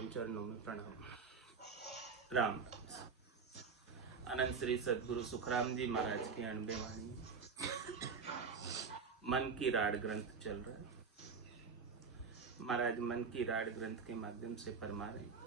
पावन चरणों में प्रणाम। राम। अनंत श्री सद्गुरु सुखराम जी महाराज की अणबे वाणी मन की राड ग्रंथ चल रहा है। महाराज मन की राड ग्रंथ के माध्यम से फरमा रहे हैं,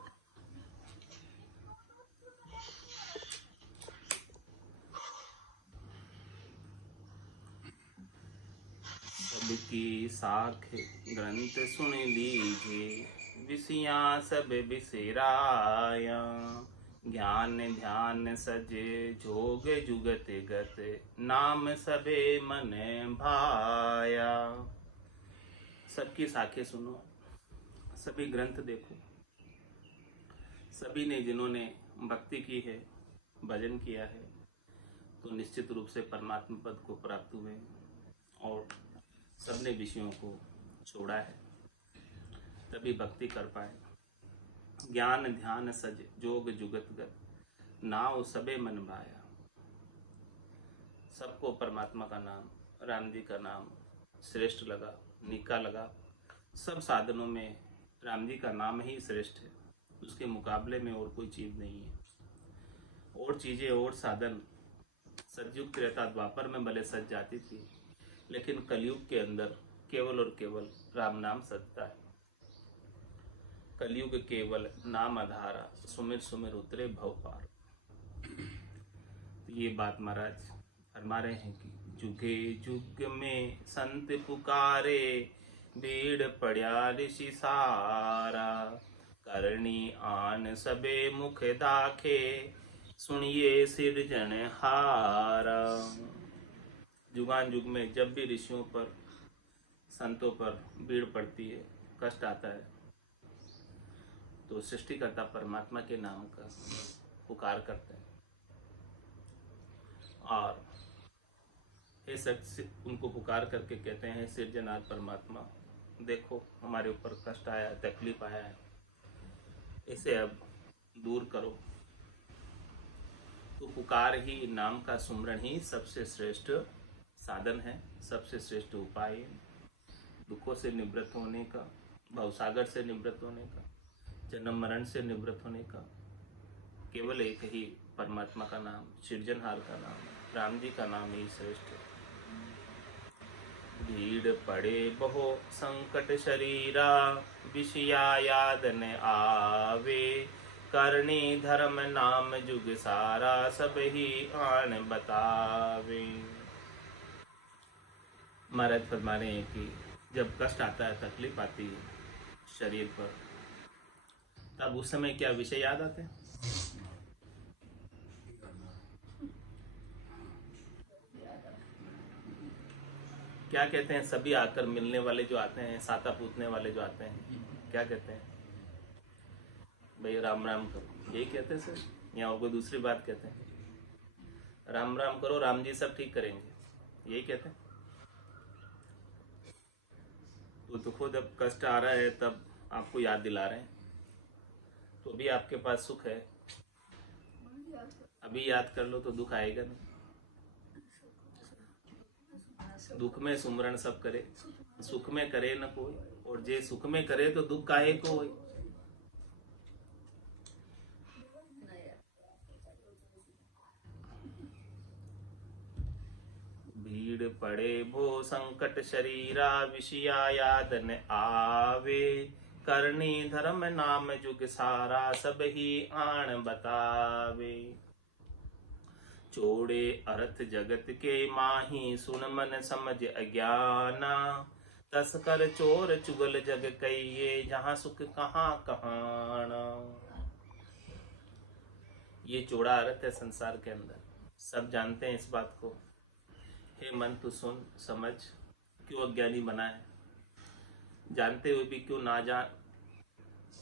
सबकी साख ग्रंथ सुन लीजिए, विषयां सब बिसेराया, ज्ञान ध्यान सजे जोग जुगत गत, नाम सबे मन भाया। सबकी साखें सुनो, सभी ग्रंथ देखो। सभी ने जिन्होंने भक्ति की है, भजन किया है, तो निश्चित रूप से परमात्मा पद को प्राप्त हुए और सबने विषयों को छोड़ा है, तभी भक्ति कर पाए। ज्ञान ध्यान सज जोग जुगत गत, नाव सबे मन भाया। सबको परमात्मा का नाम, राम जी का नाम श्रेष्ठ लगा, निका लगा। सब साधनों में राम जी का नाम ही श्रेष्ठ है, उसके मुकाबले में और कोई चीज़ नहीं है। और चीज़ें और साधन सतयुग त्रेता द्वापर में भले सज जाती थी, लेकिन कलयुग के अंदर केवल और केवल राम नाम सजता है। कलयुग केवल नाम आधारा, सुमिर सुमिर उतरे भव पार। तो ये बात महाराज फरमा रहे हैं कि जुगे जुग में संत पुकारे, भीड़ पड़ा ऋषि सारा, करणी आन सबे मुख दाखे, सुनिए सिरजनहारा। जुगान युग में जब भी ऋषियों पर, संतों पर भीड़ पड़ती है, कष्ट आता है, तो सृष्टिकर्ता परमात्मा के नाम का पुकार करते हैं और हे सत्य उनको पुकार करके कहते हैं, सिरजनहार परमात्मा, देखो हमारे ऊपर कष्ट आया, तकलीफ आया है, इसे अब दूर करो। तो पुकार ही, नाम का सुमरण ही सबसे श्रेष्ठ साधन है, सबसे श्रेष्ठ उपाय है दुखों से निवृत्त होने का, भवसागर से निवृत्त होने का, जन्म मरण से निवृत्त होने का। केवल एक ही परमात्मा का नाम, सृजनहार का नाम, राम जी का नाम ही श्रेष्ठ है। भीड़ पड़े बहु संकट शरीरा, विषया याद न आवे, करणी धर्म नाम जुग सारा, सब ही आन बतावे। महाराज फरमा रहे हैं कि जब कष्ट आता है, तकलीफ आती है शरीर पर, तब उस समय क्या विषय याद आते हैं? क्या कहते हैं? सभी आकर मिलने वाले जो आते हैं, साता पूछने वाले जो आते हैं, क्या कहते हैं? भाई राम राम करो, यही कहते हैं सर, या और कोई दूसरी बात कहते हैं? राम राम करो, राम जी सब ठीक करेंगे, यही कहते हैं। तो दुखों जब कष्ट आ रहा है, तब आपको याद दिला रहे हैं। तो अभी आपके पास सुख है, अभी याद कर लो तो दुख आएगा नहीं। दुख में सुमरण सब करे, सुख में करे न कोई, और जे सुख में करे तो दुख काहे को होई। भीड़ पड़े भो संकट शरीरा, विषया याद न आवे, करनी धर्म नाम जुग सारा, सब ही आन बतावे। चोड़े अर्थ जगत के माही, सुन मन समझ अज्ञाना, तस्कर चोर चुगल जग कहिए, जहाँ सुख कहाँ कहाना। ये चौड़ा अर्थ है संसार के अंदर, सब जानते हैं इस बात को। हे मन तू सुन समझ, क्यों अज्ञानी बना है, जानते हुए भी क्यों ना जान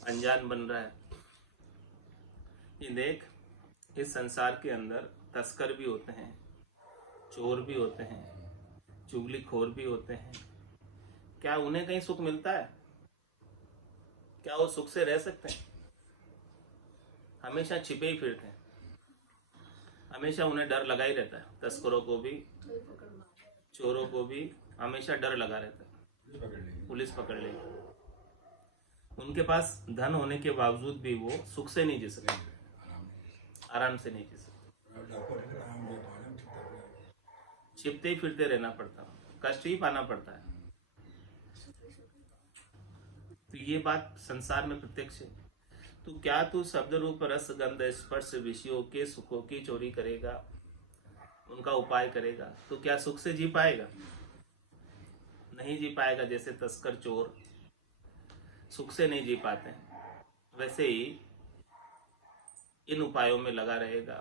अनजान बन रहा है। ये देख, इस संसार के अंदर तस्कर भी होते हैं, चोर भी होते हैं, चुगलीखोर भी होते हैं। क्या उन्हें कहीं सुख मिलता है? क्या वो सुख से रह सकते हैं? हमेशा छिपे ही फिरते हैं, हमेशा उन्हें डर लगा ही रहता है। तस्करों को भी, चोरों को भी हमेशा डर लगा रहता है, पुलिस पकड़ लेगी। उनके पास धन होने के बावजूद भी वो सुख से नहीं जी सकते, आराम से नहीं जी सकते, छिपते ही फिरते रहना पड़ता, कष्ट ही पाना पड़ता है। तो ये बात संसार में प्रत्यक्ष है। तो क्या तू शब्द रूप रस गंध स्पर्श विषयों के सुखों की चोरी करेगा, उनका उपाय करेगा, तो क्या सुख से जी पाएगा? नहीं जी पाएगा। जैसे तस्कर चोर सुख से नहीं जी पाते हैं, वैसे ही इन उपायों में लगा रहेगा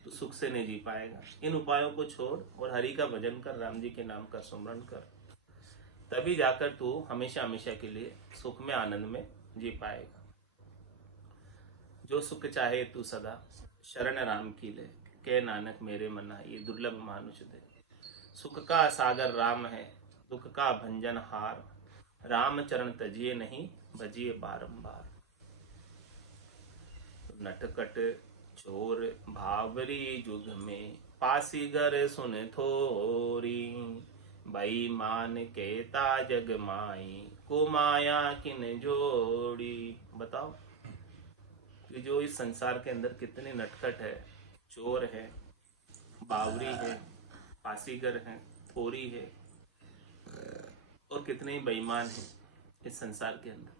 तो सुख से नहीं जी पाएगा। इन उपायों को छोड़ और हरि का भजन कर, राम जी के नाम का स्मरण कर, तभी जाकर तू हमेशा हमेशा के लिए सुख में आनंद में जी पाएगा। जो सुख चाहे तू सदा शरण राम की ले, के नानक मेरे मना ये दुर्लभ मानुष दे। सुख का सागर राम है, दुख का भंजन हार, राम चरण तजिए नहीं भजिए बारंबार। नटकट चोर भावरी जुग में, पासी घर सुन थोरी, बेईमान कहता जग माई, को माया किन जोड़ी। बताओ कि जो इस संसार के अंदर कितने नटखट है, चोर है, बावरी है, पासीगर है, थोरी है, और कितने ही बेईमान हैं इस संसार के अंदर।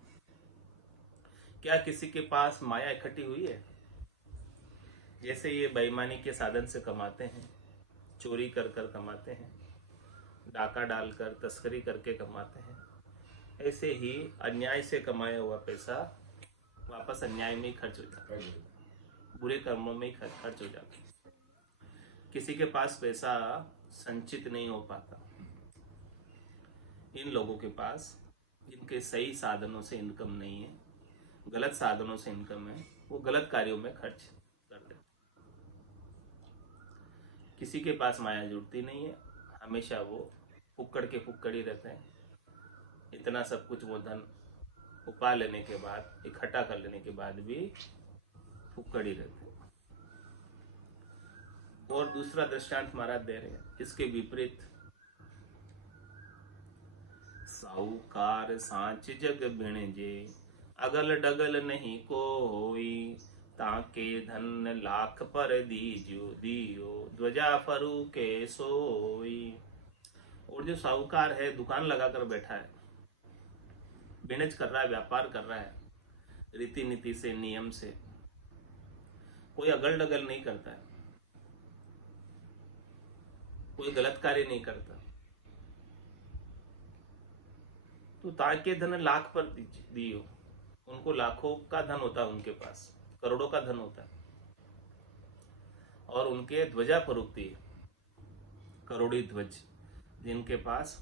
क्या किसी के पास माया इकट्ठी हुई है? जैसे ये बेईमानी के साधन से कमाते हैं, चोरी कर कर कमाते हैं, डाका डालकर तस्करी करके कमाते हैं, ऐसे ही अन्याय से कमाया हुआ पैसा वापस अन्याय में ही खर्च हो जाता है, बुरे कर्मों में ही खर्च हो जाता है। किसी के पास पैसा संचित नहीं हो पाता। इन लोगों के पास जिनके सही साधनों से इनकम नहीं है, गलत साधनों से इनकम है, वो गलत कार्यों में खर्च कर देते। किसी के पास माया जुड़ती नहीं है, हमेशा वो फुक्कड़ के फुक्कड़ ही रहते हैं। इतना सब कुछ वो धन उपा लेने के बाद, इकट्ठा कर लेने के बाद भी फुक्कड़ ही रहते हैं। और दूसरा दृष्टांत महाराज दे रहे हैं इसके विपरीत। साहूकार सांच जग भिणजे, अगल डगल नहीं कोई, ताके धन लाख पर दीजो दियो, ध्वजा फरू के सोई। और जो साहूकार है, दुकान लगाकर बैठा है, बिजनेस कर रहा है, व्यापार कर रहा है, रीति नीति से, नियम से, कोई अगल डगल नहीं करता है, कोई गलत कार्य नहीं करता, तो ताके धन लाख पर दियो। उनको लाखों का धन होता है, उनके पास करोड़ों का धन होता है, और उनके ध्वजा फरूकती है, करोड़ी ध्वज। जिनके पास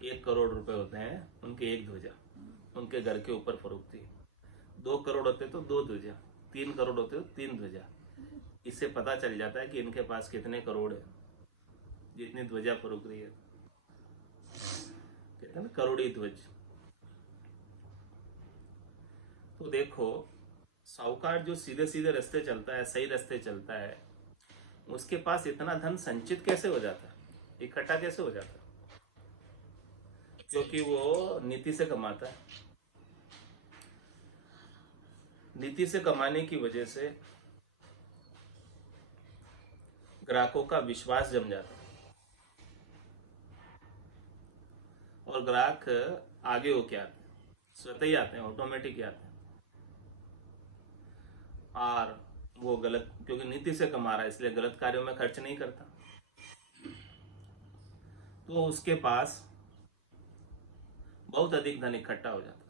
1 करोड़ रुपए होते हैं, उनके एक ध्वजा उनके घर के ऊपर फरूकती है। 2 करोड़ होते तो 2 ध्वजा, 3 करोड़ होते तो 3 ध्वजा। इससे पता चल जाता है कि इनके पास कितने करोड़ है, जितनी ध्वजा फरूक रही है। कहते हैं ना करोड़ी ध्वज। तो देखो, साहूकार जो सीधे सीधे रास्ते चलता है, सही रास्ते चलता है, उसके पास इतना धन संचित कैसे हो जाता है, इकट्ठा कैसे हो जाता है? क्योंकि वो नीति से कमाता है। नीति से कमाने की वजह से ग्राहकों का विश्वास जम जाता है, और ग्राहक आगे होके आते हैं, स्वतः ही आते हैं, ऑटोमेटिक ही आते हैं। और वो गलत, क्योंकि नीति से कमा रहा है इसलिए गलत कार्यों में खर्च नहीं करता, तो उसके पास बहुत अधिक धन इकट्ठा हो जाता है।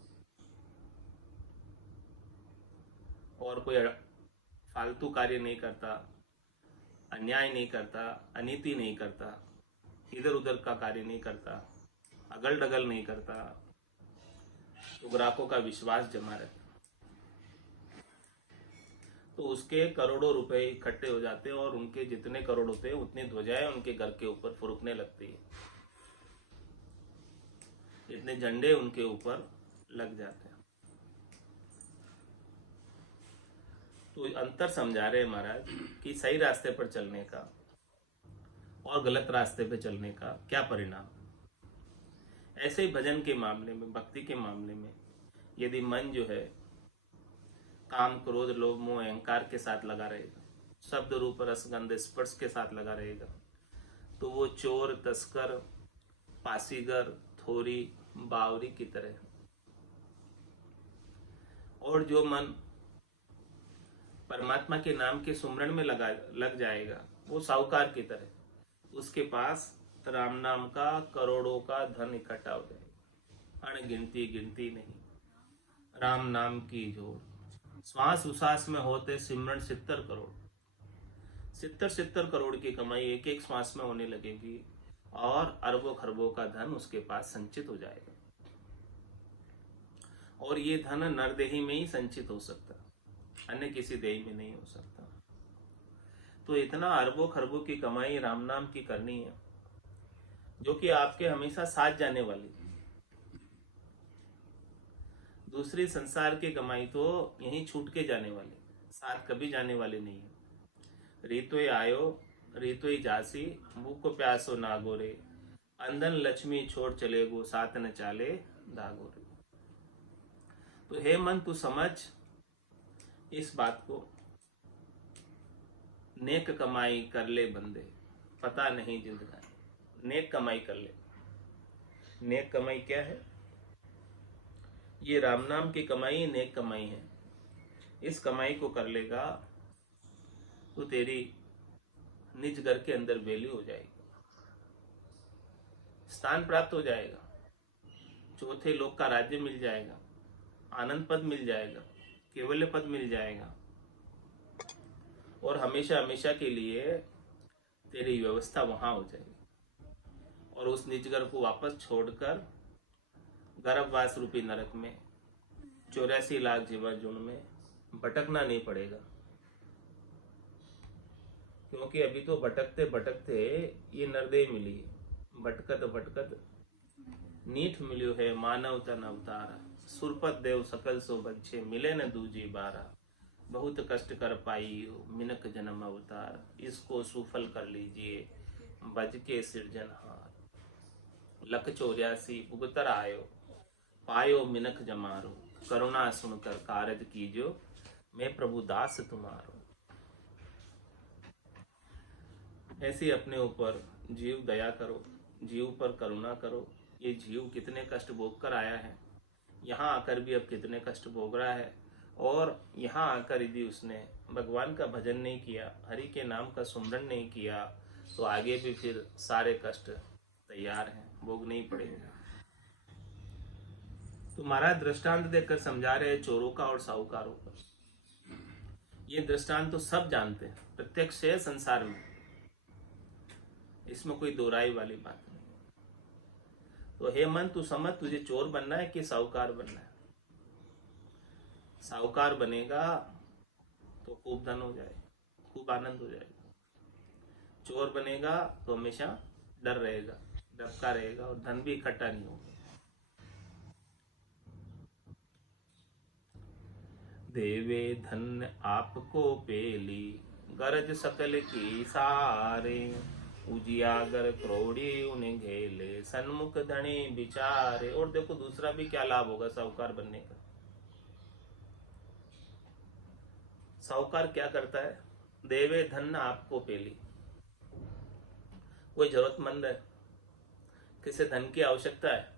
और कोई फालतू कार्य नहीं करता, अन्याय नहीं करता, अनीति नहीं करता, इधर उधर का कार्य नहीं करता, अगल डगल नहीं करता, तो ग्राहकों का विश्वास जमा रहता, तो उसके करोड़ों रुपए इकट्ठे हो जाते हैं, और उनके जितने करोड़ होते हैं उतनी ध्वजाएं उनके घर के ऊपर फुरुकने लगती है, इतने झंडे उनके ऊपर लग जाते हैं। तो अंतर समझा रहे हैं महाराज कि सही रास्ते पर चलने का और गलत रास्ते पर चलने का क्या परिणाम। ऐसे ही भजन के मामले में, भक्ति के मामले में, यदि मन जो है काम क्रोध लोभ मोह अहंकार के साथ लगा रहेगा, शब्द रूप रसगंध स्पर्श के साथ लगा रहेगा, तो वो चोर तस्कर पासीगर थोरी बावरी की तरह। और जो मन परमात्मा के नाम के सुमरण में लग जाएगा, वो साहूकार की तरह, उसके पास राम नाम का करोड़ों का धन इकट्ठा हो जाएगा, अणगिनती गिनती नहीं। राम नाम की जोर श्वास उसास में होते सिमरण 70 करोड़, 70 करोड़ की कमाई एक एक श्वास में होने लगेगी और अरबों खरबों का धन उसके पास संचित हो जाएगा। और ये धन नरदेही में ही संचित हो सकता, अन्य किसी देही में नहीं हो सकता। तो इतना अरबों खरबों की कमाई राम नाम की करनी है, जो कि आपके हमेशा साथ जाने वाली। दूसरी संसार की कमाई तो यहीं छूट के जाने वाली, साथ कभी जाने वाली नहीं है। रीतोय आयो रीतोय जासी, भूख प्यासो नागोरे, अंधन लक्ष्मी छोड़ चले गो, साथ न चाले दागोरे। तो हे मन तू समझ इस बात को, नेक कमाई कर ले बंदे, पता नहीं जिंदगानी। नेक कमाई कर ले। नेक कमाई क्या है? ये राम नाम की कमाई नेक कमाई है। इस कमाई को कर लेगा तो तेरी निज घर के अंदर वैल्यू हो जाएगी, स्थान प्राप्त हो जाएगा, चौथे लोक का राज्य मिल जाएगा, आनंद पद मिल जाएगा, केवल्य पद मिल जाएगा, और हमेशा हमेशा के लिए तेरी व्यवस्था वहां हो जाएगी। और उस निज घर को वापस छोड़कर गर्भवास रूपी नरक में 84 लाख जीवाणु में भटकना नहीं पड़ेगा। क्योंकि अभी तो भटकते भटकते ये नरदेह मिली है, भटकत भटकत नीठ मिलियो है मानव तन अवतारा, सुरपत देव सकल सो बच्चे मिले न दूजी बारा, बहुत कष्ट कर पाई हो मिनक जन्म अवतार, इसको सुफल कर लीजिए बज के सिरजनहार। लख 84 उगतर आयो पायो मिनक जमारो, करुणा सुनकर कारज कीजो, मैं प्रभु दास तुम्हारो। ऐसे अपने ऊपर जीव दया करो, जीव पर करुणा करो। ये जीव कितने कष्ट भोग कर आया है, यहाँ आकर भी अब कितने कष्ट भोग रहा है, और यहाँ आकर यदि उसने भगवान का भजन नहीं किया, हरि के नाम का सुमरन नहीं किया, तो आगे भी फिर सारे कष्ट तैयार हैं, भोगने ही पड़ेंगे। तो महाराज दृष्टांत देकर समझा रहे हैं चोरों का और साहूकारों का। ये दृष्टांत तो सब जानते हैं, प्रत्यक्ष है संसार में, इसमें कोई दो राय वाली बात नहीं। तो हे मन तू समझ, तुझे चोर बनना है कि साहूकार बनना है? साहूकार बनेगा तो खूब धन हो जाएगा, खूब आनंद हो जाएगा। चोर बनेगा तो हमेशा डर रहेगा, डरता रहेगा, और धन भी इकट्ठा नहीं होगा। देवे धन आपको पेली, गरज सकल की सारे, उजियागर क्रोड़ी उन्हें घेले, सन्मुख धनी बिचारे। और देखो दूसरा भी क्या लाभ होगा साहूकार बनने का। साहूकार क्या करता है? देवे धन आपको पेली, कोई जरूरतमंद है, किसे धन की आवश्यकता है,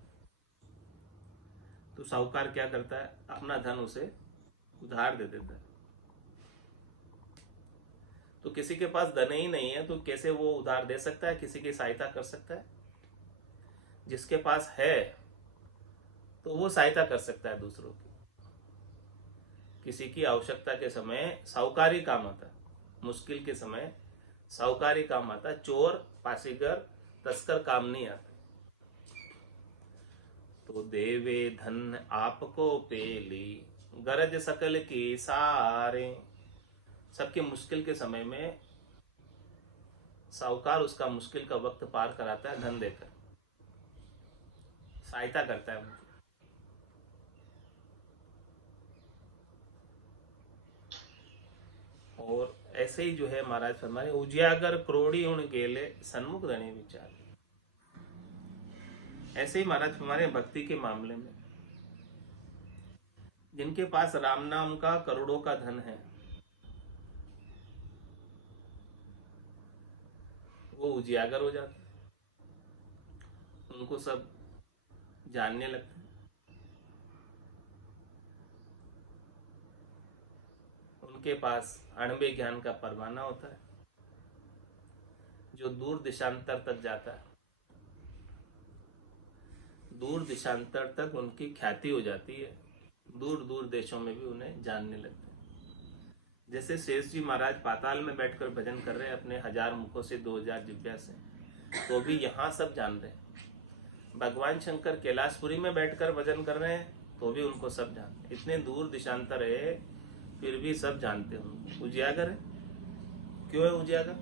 तो साहूकार क्या करता है? अपना धन उसे उधार दे देता है। तो किसी के पास धन ही नहीं है तो कैसे वो उधार दे सकता है, किसी की सहायता कर सकता है? जिसके पास है तो वो सहायता कर सकता है दूसरों की। किसी की आवश्यकता के समय साहूकारी काम आता है, मुश्किल के समय साहूकारी काम आता है, चोर पासीगर तस्कर काम नहीं आता। तो देवे धन आपको पेली, गरज सकल की सारे। सबके मुश्किल के समय में साहूकार उसका मुश्किल का वक्त पार कराता है, धन देकर सहायता करता है उनकी। और ऐसे ही जो है महाराज फरमाए, उजियागर क्रोड़ी उन गेले, सन्मुख धनी विचार। ऐसे ही महाराज फरमाए भक्ति के मामले में जिनके पास राम नाम का करोड़ों का धन है, वो उजियागर हो जाते, उनको सब जानने लगते। उनके पास अणबे ज्ञान का परवाना होता है जो दूर देशांतर तक जाता है। दूर देशांतर तक उनकी ख्याति हो जाती है, दूर दूर देशों में भी उन्हें जानने लगते हैं। जैसे शेष जी महाराज पाताल में बैठकर भजन कर रहे हैं अपने 1000 मुखों से 2000 जिब्या से, तो भी यहाँ सब जान रहे हैं। भगवान शंकर कैलाशपुरी में बैठकर भजन कर रहे हैं, तो भी उनको सब जानते हैं। इतने दूर देशांतर है, फिर भी सब जानते हैं उनको। उजियागर है। क्यों है उजियागर?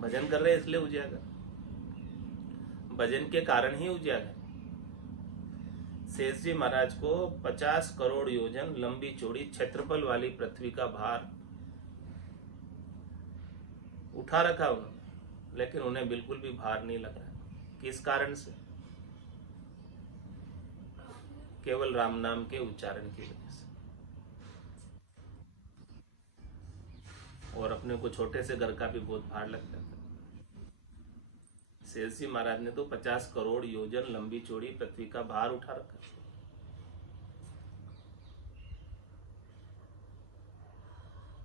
भजन कर रहे हैं इसलिए उजियागर, भजन के कारण ही उजियागर। शेष जी महाराज को 50 करोड़ योजन लंबी चौड़ी क्षेत्रफल वाली पृथ्वी का भार उठा रखा उन्होंने, लेकिन उन्हें बिल्कुल भी भार नहीं लग रहा। किस कारण से? केवल राम नाम के उच्चारण की वजह से। और अपने को छोटे से घर का भी बहुत भार लग जाता है। शेष जी महाराज ने तो 50 करोड़ योजन लंबी चौड़ी पृथ्वी का भार उठा रखा।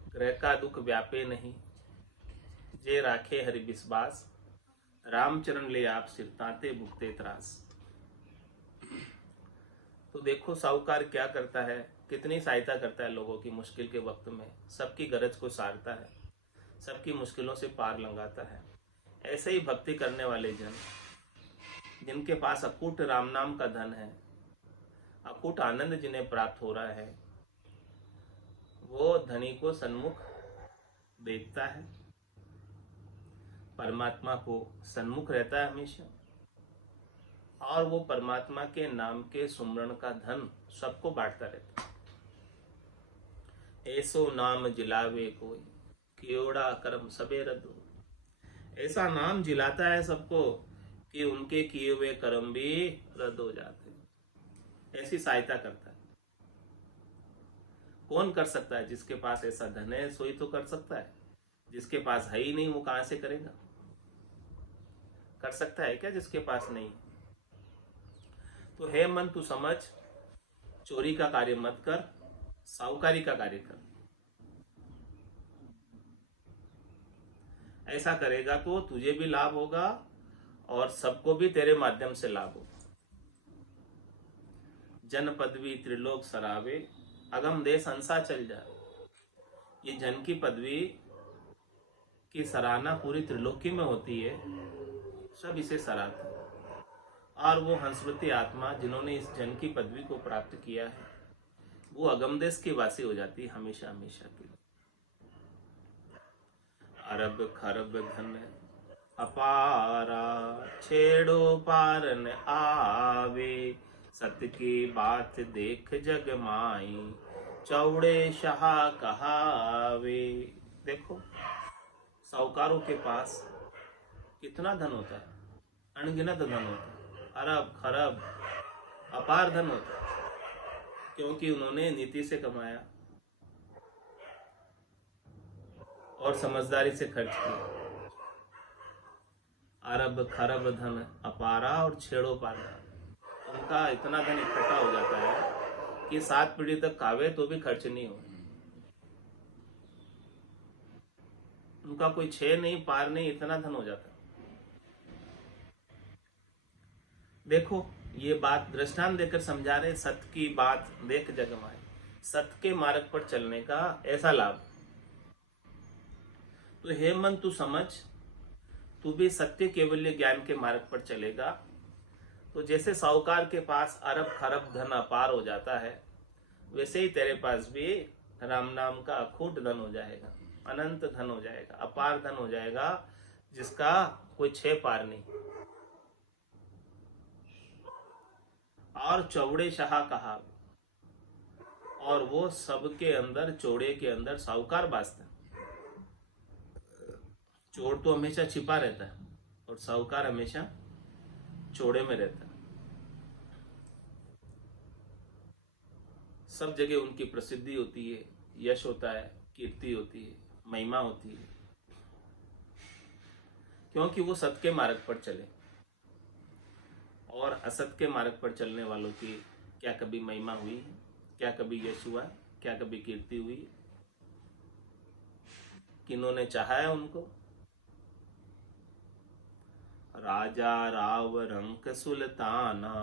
ग्रह का दुख व्यापे नहीं, जे राखे हरि विश्वास, रामचरण ले आप सिरताते भुगते त्रास। तो देखो साहूकार क्या करता है, कितनी सहायता करता है लोगों की मुश्किल के वक्त में, सबकी गरज को सारता है, सबकी मुश्किलों से पार लंघाता है। ऐसे ही भक्ति करने वाले जन, जिनके पास अकूट राम नाम का धन है, अकूट आनंद जिन्हें प्राप्त हो रहा है, वो धनी को सन्मुख देखता है, परमात्मा को सन्मुख रहता है हमेशा, और वो परमात्मा के नाम के सुमरण का धन सबको बांटता रहता है। ऐसो नाम जिलावे कोई, कियोड़ा कर्म सबे रद्दो। ऐसा नाम जिलाता है सबको कि उनके किए हुए कर्म भी रद्द हो जाते हैं। ऐसी सहायता करता है। कौन कर सकता है? जिसके पास ऐसा धन है सोई तो कर सकता है। जिसके पास है ही नहीं वो कहां से करेगा? कर सकता है क्या जिसके पास नहीं? तो हे मन तू समझ, चोरी का कार्य मत कर, साहूकारी का कार्य कर। ऐसा करेगा तो तुझे भी लाभ होगा और सबको भी तेरे माध्यम से लाभ होगा। जन पदवी त्रिलोक सरावे, अगम देश हंसा चल जाए। ये जन की पदवी की सराहना पूरी त्रिलोकी में होती है, सब इसे सराहते हैं। और वो हंसवती आत्मा जिन्होंने इस जन की पदवी को प्राप्त किया है, वो अगम देश की वासी हो जाती है हमेशा हमेशा के लिए। अरब खरब धन अपारा, छेड़ो पार न आवे, सत्य की बात देख जग माई, चौड़े शाह कहावे। देखो साहूकारों के पास कितना धन होता है, अनगिनत धन होता है, अरब खरब अपार धन होता है, क्योंकि उन्होंने नीति से कमाया और समझदारी से खर्च किया। अरब खरब धन अपारा और छेड़ो पारा, उनका इतना धन इकट्ठा हो जाता है कि 7 पीढ़ी तक खावे तो भी खर्च नहीं हो। उनका कोई छे नहीं पार नहीं, इतना धन हो जाता है। देखो ये बात दृष्टांत देकर समझा रहे, सत्य की बात देख जगमाए, सत्य के मार्ग पर चलने का ऐसा लाभ। तो हे मन तू समझ, तू भी सत्य केवल्य ज्ञान के मार्ग पर चलेगा तो जैसे साहूकार के पास अरब खरब धन अपार हो जाता है, वैसे ही तेरे पास भी राम नाम का अखूट धन हो जाएगा, अनंत धन हो जाएगा, अपार धन हो जाएगा, जिसका कोई छे पार नहीं। और चौड़े शाह कहा, और वो सबके अंदर, चौड़े के अंदर साहूकार बासता है। चोर तो हमेशा छिपा रहता है और साहूकार हमेशा चौड़े में रहता है। सब जगह उनकी प्रसिद्धि होती है, यश होता है, कीर्ति होती है, महिमा होती है, क्योंकि वो सत्य के मार्ग पर चले। और असत के मार्ग पर चलने वालों की क्या कभी महिमा हुई है? क्या कभी यश हुआ? क्या कभी कीर्ति हुई? किन्होंने चाहा है उनको? राजा राव रंक सुल्ताना,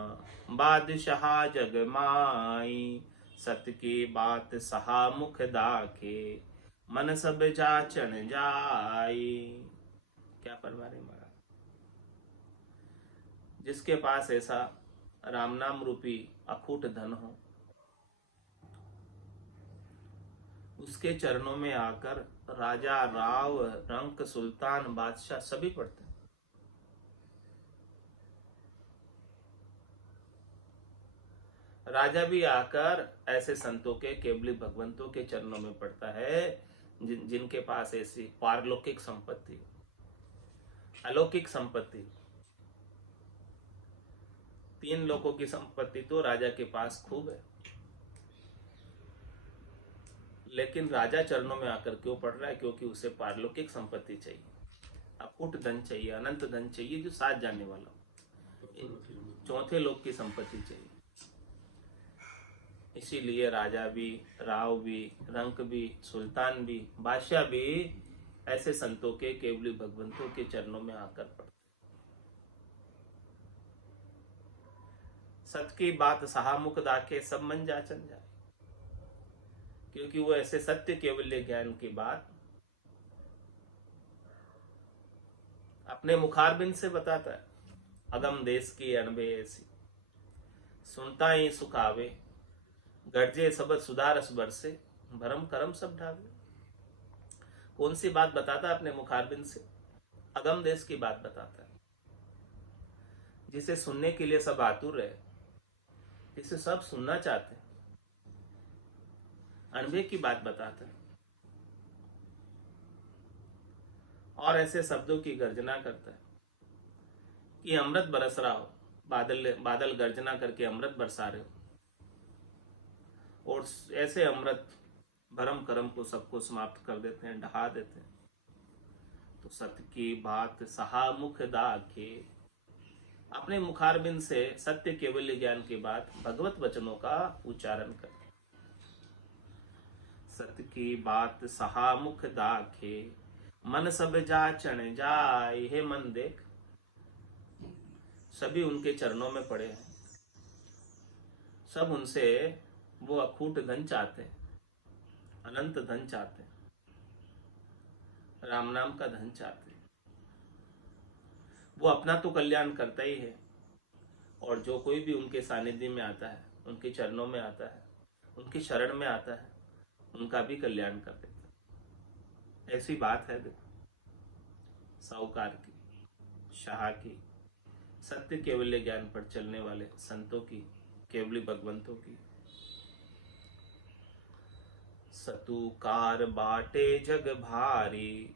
बादशाह जगमाई, सत की बात सहा मुख दाखे, मन सब जाचन जाई। क्या फरमा रहे महाराज? जिसके पास ऐसा राम नाम रूपी अखूट धन हो, उसके चरणों में आकर राजा राव रंक सुल्तान बादशाह सभी पढ़ते हैं। राजा भी आकर ऐसे संतों के, केवली भगवंतों के चरणों में पड़ता है जिनके पास ऐसी पारलौकिक संपत्ति, अलौकिक संपत्ति, तीन लोगों की संपत्ति तो राजा के पास खूब है, लेकिन राजा चरणों में आकर क्यों पड़ रहा है? क्योंकि उसे पारलौकिक संपत्ति चाहिए, अकूट धन चाहिए, अनंत धन चाहिए जो साथ जाने वाला, चौथे लोक की संपत्ति चाहिए। इसीलिए राजा भी, राव भी, रंक भी, सुल्तान भी, बादशाह भी ऐसे संतों के, केवली भगवंतों के चरणों में आकर पड़ते। सत की बात सहामुख दाखे, सब मन जाचन जाए, क्योंकि वो ऐसे सत्य केवल्य ज्ञान की बात अपने मुखारबिंद से बताता है। अगम देश की अनबे ऐसी, सुनता ही सुख आवे, गर्जे सबद सुधारस बरसे, भरम करम सब ढावे। कौन सी बात बताता है अपने मुखारबिंद से? अगम देश की बात बताता है, जिसे सुनने के लिए सब आतुर है, जिसे सब सुनना चाहते हैं। अनबे की बात बताता है और ऐसे शब्दों की गर्जना करता है कि अमृत बरस रहा हो, बादल गर्जना करके अमृत बरसा रहे हो, और ऐसे अमृत भरम करम को सबको समाप्त कर देते हैं, ढहा देते हैं। तो सत्य की बात सहामुख दाखे, अपने मुखारबिंद से सत्य केवल्य ज्ञान के बाद भगवत वचनों का उच्चारण कर। सत्य की बात सहामुख दाखे, मन सब जाचन जाय। हे मन देख, सभी उनके चरणों में पड़े हैं, सब उनसे वो अखूट धन चाहते हैं, अनंत धन चाहते हैं, राम नाम का धन चाहते हैं। वो अपना तो कल्याण करता ही है, और जो कोई भी उनके सानिध्य में आता है, उनके चरणों में आता है, उनकी शरण में आता है, उनका भी कल्याण कर देता है। ऐसी बात है देखो, साहूकार की, शाह की, सत्य केवल्य ज्ञान पर चलने वाले संतों की, केवली भगवंतों की। सतुकार बाटे जग भारी,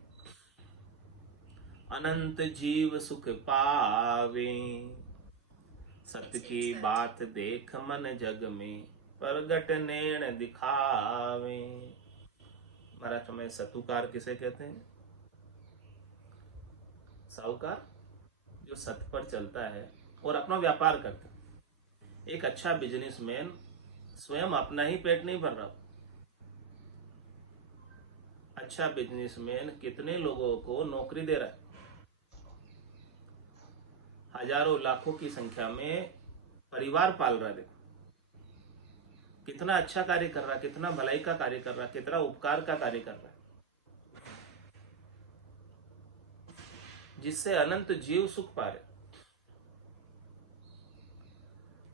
अनंत जीव सुख पावे। सत्य की बात देख मन जग में, प्रगट नैण दिखावे। महाराष्ट्र में सतुकार किसे कहते हैं? साहूकार, जो सत्य पर चलता है और अपना व्यापार करता है। एक अच्छा बिजनेसमैन स्वयं अपना ही पेट नहीं भर रहा। अच्छा बिजनेसमैन कितने लोगों को नौकरी दे रहा है, हजारों लाखों की संख्या में परिवार पाल रहा है। देखो कितना अच्छा कार्य कर रहा है, कितना भलाई का कार्य कर रहा है, कितना उपकार का कार्य कर रहा है, जिससे अनंत जीव सुख पा रहे।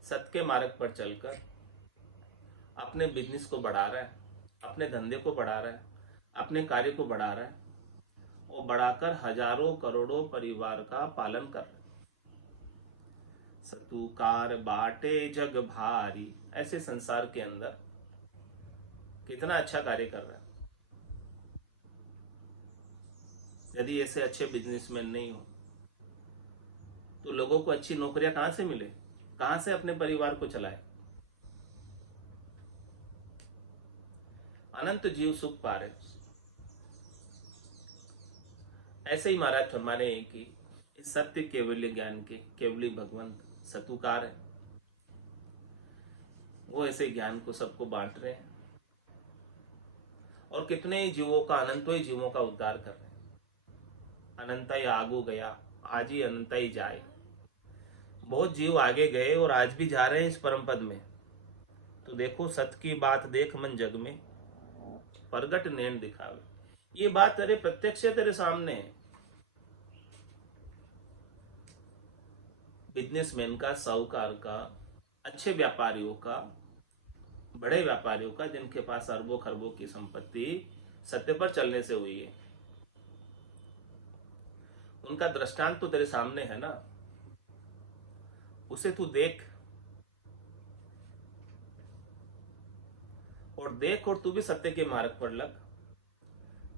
सत्य के मार्ग पर चलकर अपने बिजनेस को बढ़ा रहा है, अपने धंधे को बढ़ा रहा है, अपने कार्य को बढ़ा रहा है, और बढ़ाकर हजारों करोड़ों परिवार का पालन कर रहा है। सतुकार बाटे जग भारी, ऐसे संसार के अंदर कितना अच्छा कार्य कर रहा है। यदि ऐसे अच्छे बिजनेसमैन नहीं हो तो लोगों को अच्छी नौकरियां कहां से मिले, कहां से अपने परिवार को चलाए। अनंत जीव सुख पा रहे। ऐसे ही महाराज फरमा रहे हैं कि इस सत्य केवल्य ज्ञान के केवली भगवंत सतुकार है, वो ऐसे ज्ञान को सबको बांट रहे हैं और कितने ही जीवों का, अनंतों ही जीवों का उद्धार कर रहे हैं। अनंता ही आगू गया, आज ही अनंता ही जाए। बहुत जीव आगे गए और आज भी जा रहे हैं इस परम पद में। तो देखो, सत्य की बात देख मन जग में, प्रगट नैन दिखावे। ये बात तेरे प्रत्यक्ष है, तेरे सामने है। बिजनेसमैन का, साहूकार का, अच्छे व्यापारियों का, बड़े व्यापारियों का, जिनके पास अरबों खरबों की संपत्ति सत्य पर चलने से हुई है, उनका दृष्टांत तो तेरे सामने है ना। उसे तू देख और तू भी सत्य के मार्ग पर लग।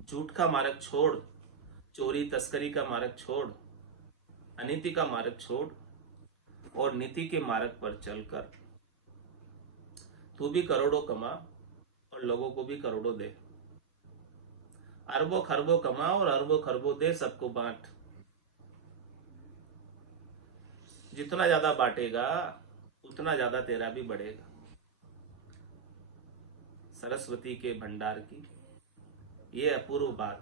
झूठ का मार्ग छोड़, चोरी तस्करी का मार्ग छोड़, अनीति का मार्ग छोड़ और नीति के मार्ग पर चलकर तू भी करोड़ों कमा और लोगों को भी करोड़ों दे। अरबों खरबों कमा और अरबों खरबों दे, सबको बांट। जितना ज्यादा बांटेगा उतना ज्यादा तेरा भी बढ़ेगा। सरस्वती के भंडार की ये अपूर्व बात।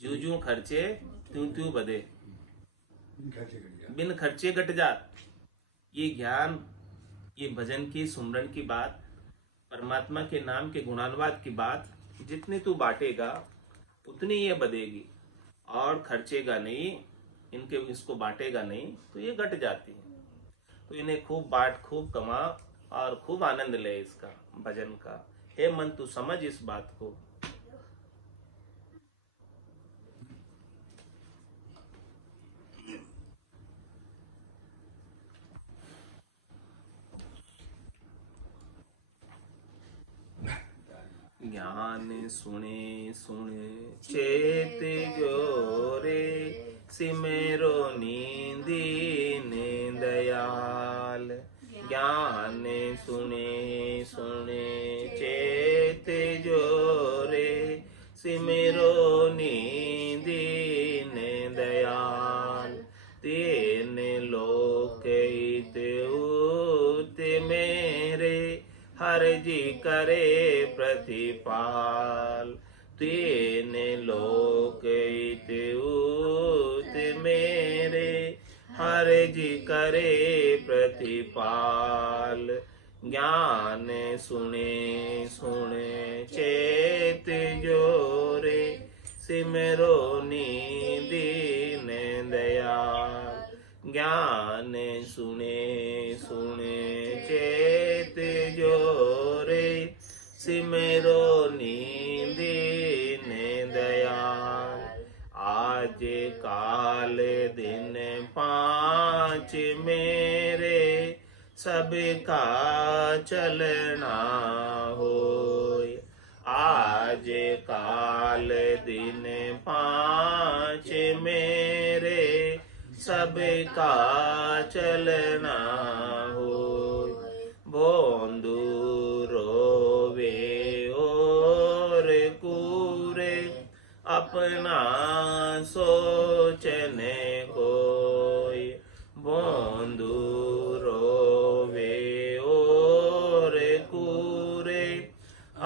जू जू खर्चे त्यों त्यों बदे, बिन खर्चे घट जात। ये ज्ञान, ये भजन की, सुमरन की बात, परमात्मा के नाम के गुणानुवाद की बात, जितनी तू बांटेगा उतनी ये बदेगी। और खर्चेगा नहीं, इसको बांटेगा नहीं तो ये घट जाती है। तो इन्हें खूब बांट, खूब कमा और खूब आनंद ले इसका, भजन का। हे मन, तू समझ इस बात को। ज्ञान सुने सुने चेत जोरे, सिमरो नींदीन दयाल। ज्ञान सुने सुने चेत जोरे, सिमरो नींदीन दयाल। तीन लोक हित उत मेरे, हर जी करे प्रतिपाल। तीन लोक हित उत मेरे, हर जी करे प्रतिपाल। ज्ञान सुने सुने चेत जोरे, सिमरो नीदीन दयाल। ज्ञान सुने सुने चेत जोरे, सिमरो नीदीन दयाल। आज काल दिन पांच मेरे, सबका चलना होय। आज काल दिन पांच मेरे, सबका चलना होय। बोंदू रोवे और कूरे, अपना सोचने कोय। बोंदू रोवे और कूरे,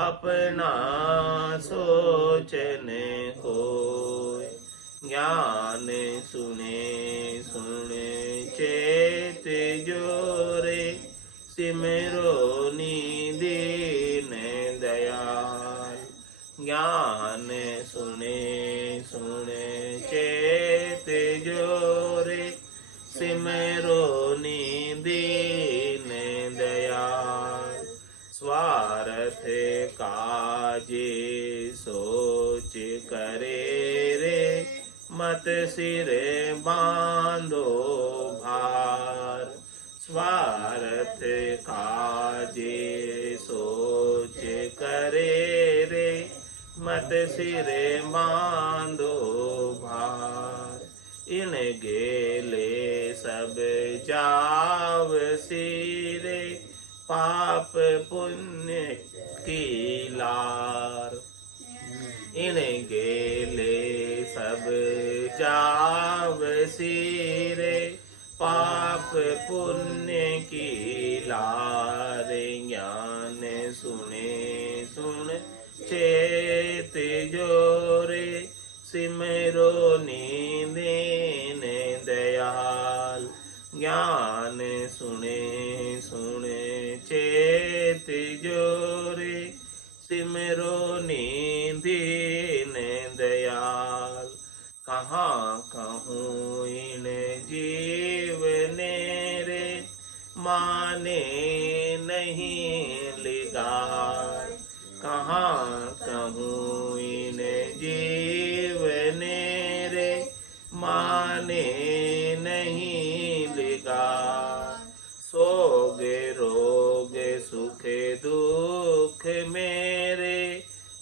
अपना सोचने कोय। ज्ञान सुने सुने चेत जोरे, सिमरो नीदीन दयाल। ज्ञान सुने सुने चेत जोरे, सिमरो नीदीन दयाल। स्वार्थ काजे सोच करे रे, मत सिर बांधो भार। स्वार्थ काजे सोच करे रे, मत सिर बांधो भार। इन गेले सब जाव सिरे, पाप पुण्य की लार। इन गेले सब जाव सिरे, पाप पुण्य की लार। ज्ञान सुने सुन चेत जोरे, सिमरो दीन दयाल। ज्ञान सुने सुन चेत जोरे, सिमरो दीन दयाल। कहाँ कहूँ इन जीवने रे, माने नहीं लिगार। कहाँ कहूँ इन जीवने रे, माने नहीं लिगार। सोग रोग सुख दुख मेरे,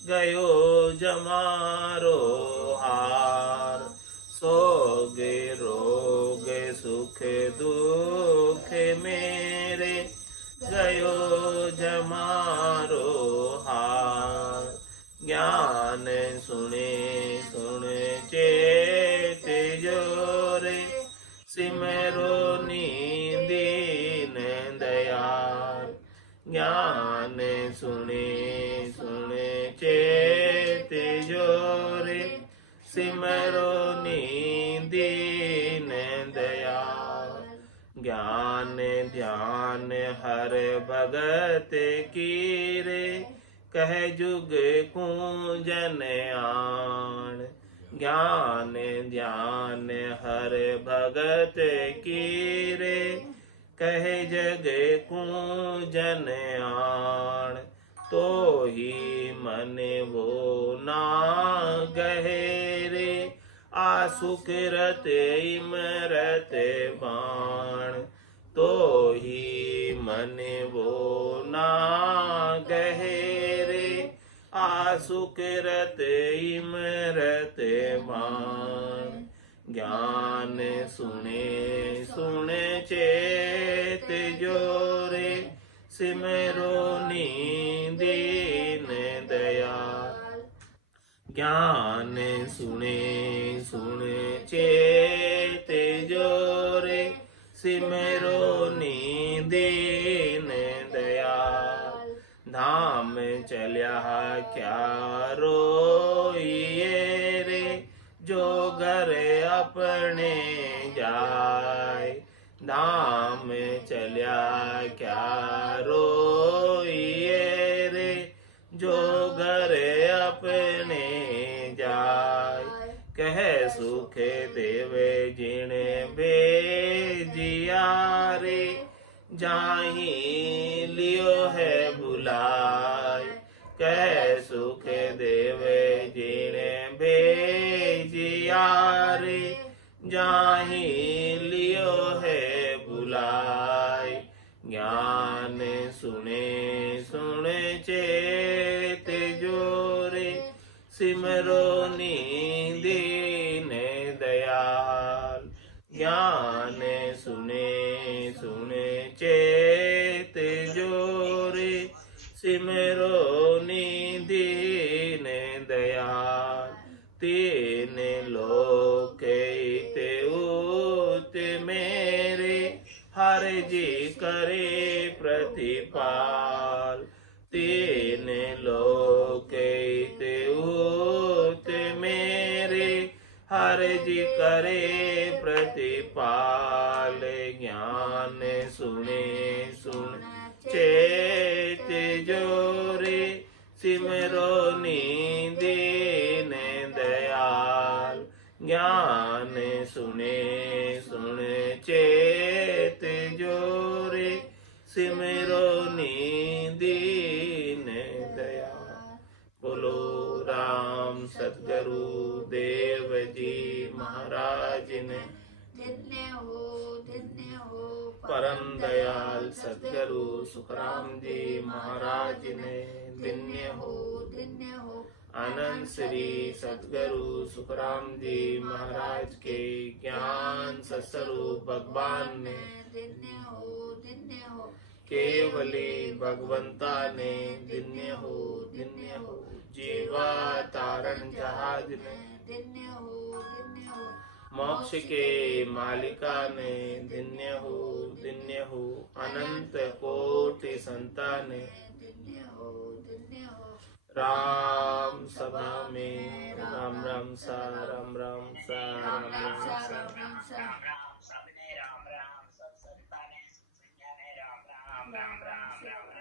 गयो जमारो हार। सोग रोग सुख दुख मेरे, गयो जमारो हार। ज्ञान सुने सुन चेत जोरे, सिमरो दीन दयाल। ज्ञान सुने सुन चेत जोरे, सिमरो दीन दयाल। ज्ञान ध्यान हर भगत कीरे, कह जुग कूंजन आन। ज्ञान ध्यान हर भगत कीरे, कह जग कूंजन आन। तो ही मन वो ना गहरे, आसुक रत इमरत बाण। तो ही मन वो ना गहरे, आसुक रत इमरत बाण। ज्ञान सुने सुन चेत जोरे, सिमरो दीन दयाल। ज्ञान सुने सुन चेत जोरे, सिमरो दीन दयाल। धाम चल्या क्या रोइए रे, जो घर अपने जाय। धाम चल्या क्या रोइए रे, जो घर अपने जाय। कह सुख देव जिन भेजिया रे, जाहि लियो है बुलाय। कह सुख देव जिन भेजिया रे, जाहि लियो है बुलाय। ज्ञान सुने सुन चेत जोरे, सिमरो दीन दयाल। ज्ञान सुने सुन चेत जोरे, सिमरो दीन दयाल। तीन लोक इते उत मेरे, हर जी करे प्रतिपाल। तीन लोक इते उत मेरे, हर जी करे प्रतिपाल। ज्ञान सुने सुन चेत जोरे, सिमरो दीन दयाल। ज्ञान सुने सुन चेत जोरे, सिमरो दीन दयाल। बोलो राम सतगुरु देव जी महाराज ने, धन्य हो परम दयाल सतगुरु सुखराम जी महाराज ने। धन्य हो आनंद श्री सतगुरु सुखराम जी महाराज के ज्ञान सत्स्वरूप भगवान ने। धन्य हो केवली भगवंता ने दिन्य हो जीवा तारण जहाज ने दिन्य हो मोक्ष के मालिका ने दिन्य हो अनंत कोटि संताने दिन्य हो राम सभा में राम राम सा राम राम सा राम राम सा राम राम